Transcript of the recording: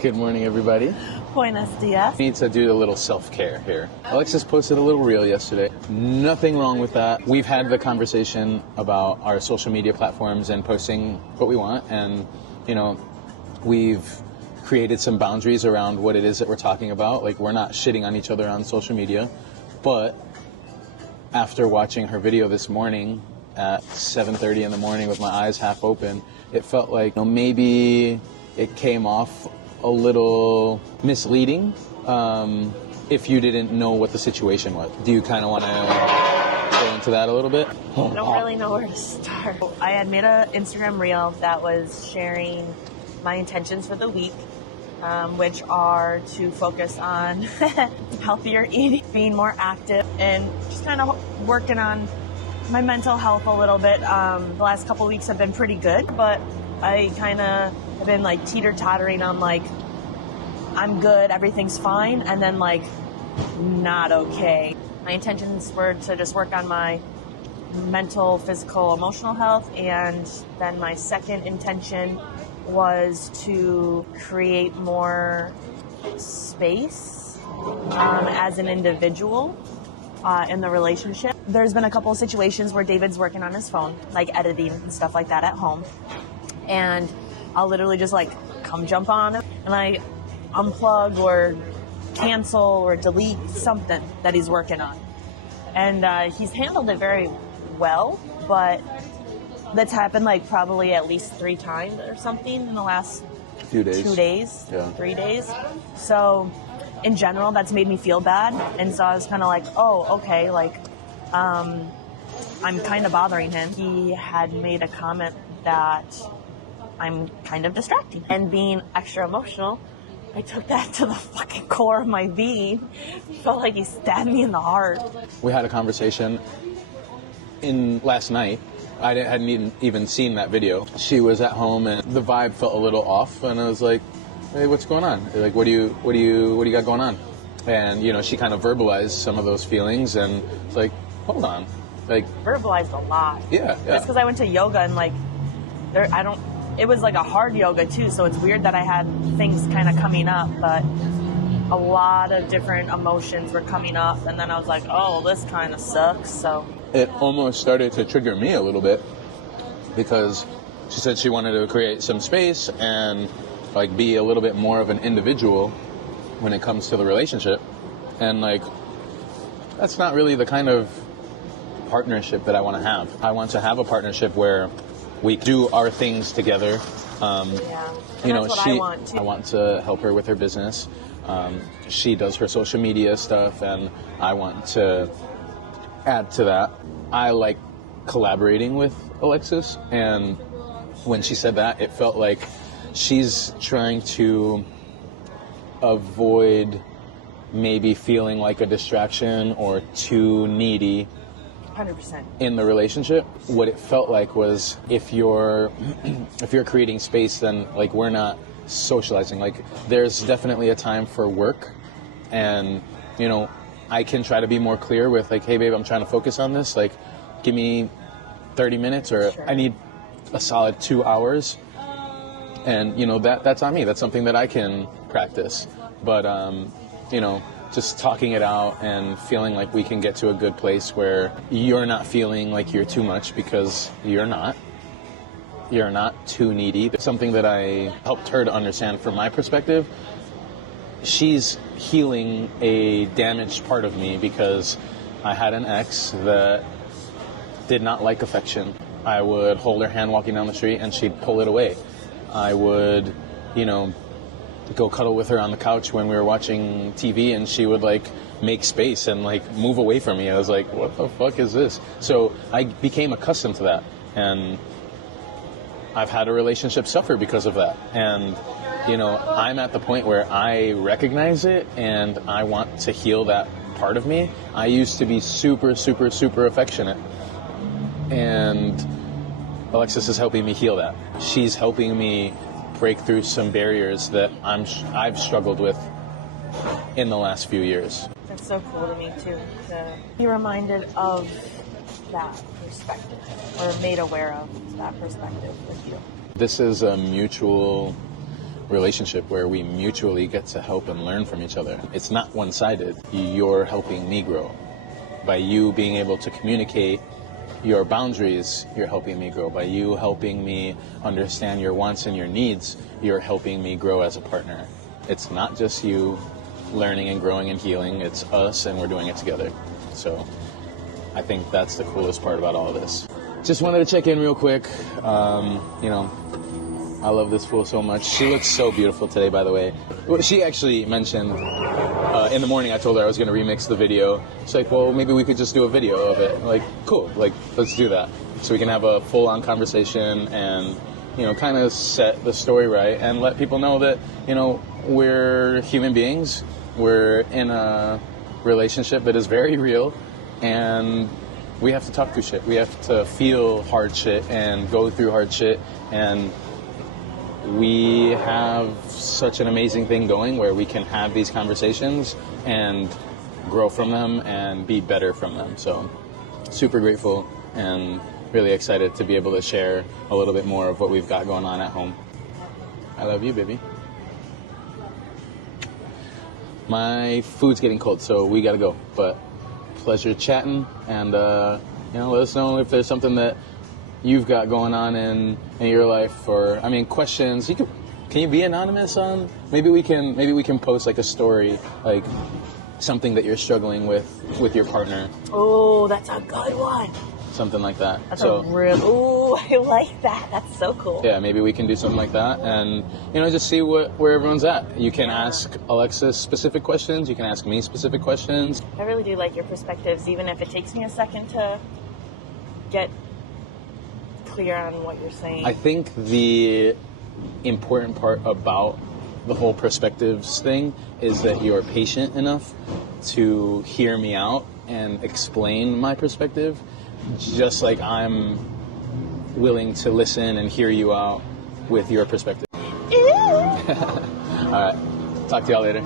Good morning, everybody. Buenos dias. We need to do a little self-care here. Alexis posted a little reel yesterday. Nothing wrong with that. We've had the conversation about our social media platforms and posting what we want, and we've created some boundaries around what it is that we're talking about. Like, we're not shitting on each other on social media, but after watching her video this morning at 7:30 in the morning with my eyes half open, it felt like maybe it came off a little misleading if you didn't know what the situation was. Do you kind of want to go into that a little bit? I don't really know where to start. I had made an Instagram reel that was sharing my intentions for the week, which are to focus on healthier eating, being more active, and just kind of working on my mental health a little bit. The last couple weeks have been pretty good, but I kind of have been like teeter-tottering on like, I'm good, everything's fine, and then like, not okay. My intentions were to just work on my mental, physical, emotional health, and then my second intention was to create more space as an individual in the relationship. There's been a couple of situations where David's working on his phone, like editing and stuff like that at home, and I'll literally just like come jump on it and I unplug or cancel or delete something that he's working on. And he's handled it very well, but that's happened like probably at least 3 times or something in the last 2 days. 2 days, Yeah. 3 days. So in general, that's made me feel bad. And so I was kind of like, oh, okay, like I'm kind of bothering him. He had made a comment that I'm kind of distracting. And being extra emotional, I took that to the fucking core of my being. Felt like he stabbed me in the heart. We had a conversation last night. I hadn't even seen that video. She was at home and the vibe felt a little off, and I was like, hey, what's going on? Like, what do you got going on? And she kind of verbalized some of those feelings, and it's like, hold on. Like, verbalized a lot. Yeah. Just because I went to yoga and like it was like a hard yoga too, so it's weird that I had things kind of coming up, but a lot of different emotions were coming up, and then I was like, oh, this kind of sucks. So it almost started to trigger me a little bit, because she said she wanted to create some space and like be a little bit more of an individual when it comes to the relationship, and like that's not really the kind of partnership that I want to have. I want to have a partnership where we do our things together. That's what I want too. I want to help her with her business. She does her social media stuff, and I want to add to that. I like collaborating with Alexis, and when she said that, it felt like she's trying to avoid maybe feeling like a distraction or too needy 100%. in the relationship. What it felt like was, if you're creating space, then like we're not socializing. Like, there's definitely a time for work, and I can try to be more clear with like, hey babe, I'm trying to focus on this, like give me 30 minutes, or Sure. I need a solid 2 hours, and that's on me. That's something that I can practice. But just talking it out and feeling like we can get to a good place where you're not feeling like you're too much, because you're not too needy. It's something that I helped her to understand from my perspective. She's healing a damaged part of me, because I had an ex that did not like affection. I would hold her hand walking down the street and she'd pull it away. I would, go cuddle with her on the couch when we were watching TV, and she would like make space and like move away from me. I was like, what the fuck is this? So I became accustomed to that, and I've had a relationship suffer because of that. And I'm at the point where I recognize it, and I want to heal that part of me. I used to be super, super, super affectionate, and Alexis is helping me heal that. She's helping me break through some barriers that I've struggled with in the last few years. That's so cool to me too, to be reminded of that perspective, or made aware of that perspective with you. This is a mutual relationship where we mutually get to help and learn from each other. It's not one-sided. You're helping me grow. By you being able to communicate your boundaries, you're helping me grow. By you helping me understand your wants and your needs, you're helping me grow as a partner. It's not just you learning and growing and healing, it's us, and we're doing it together. So I think that's the coolest part about all of this. Just wanted to check in real quick. I love this fool so much. She looks so beautiful today, by the way. Well, she actually mentioned in the morning, I told her I was going to remix the video. She's like, well, maybe we could just do a video of it. Like, cool, like, let's do that. So we can have a full-on conversation and, kind of set the story right and let people know that, we're human beings. We're in a relationship that is very real, and we have to talk through shit. We have to feel hard shit and go through hard shit, and we have such an amazing thing going where we can have these conversations and grow from them and be better from them. So super grateful and really excited to be able to share a little bit more of what we've got going on at home. I love you, baby. My food's getting cold, so we gotta go. But pleasure chatting, and let us know if there's something that you've got going on in your life, or questions. Can you be anonymous on? Maybe we can post like a story, like something that you're struggling with your partner. Oh, that's a good one. Something like that. That's I like that. That's so cool. Yeah, maybe we can do something like that, and just see where everyone's at. You can ask Alexis specific questions. You can ask me specific questions. I really do like your perspectives, even if it takes me a second to get clear on what you're saying. I think the important part about the whole perspectives thing is that you're patient enough to hear me out and explain my perspective, just like I'm willing to listen and hear you out with your perspective. All right. Talk to y'all later.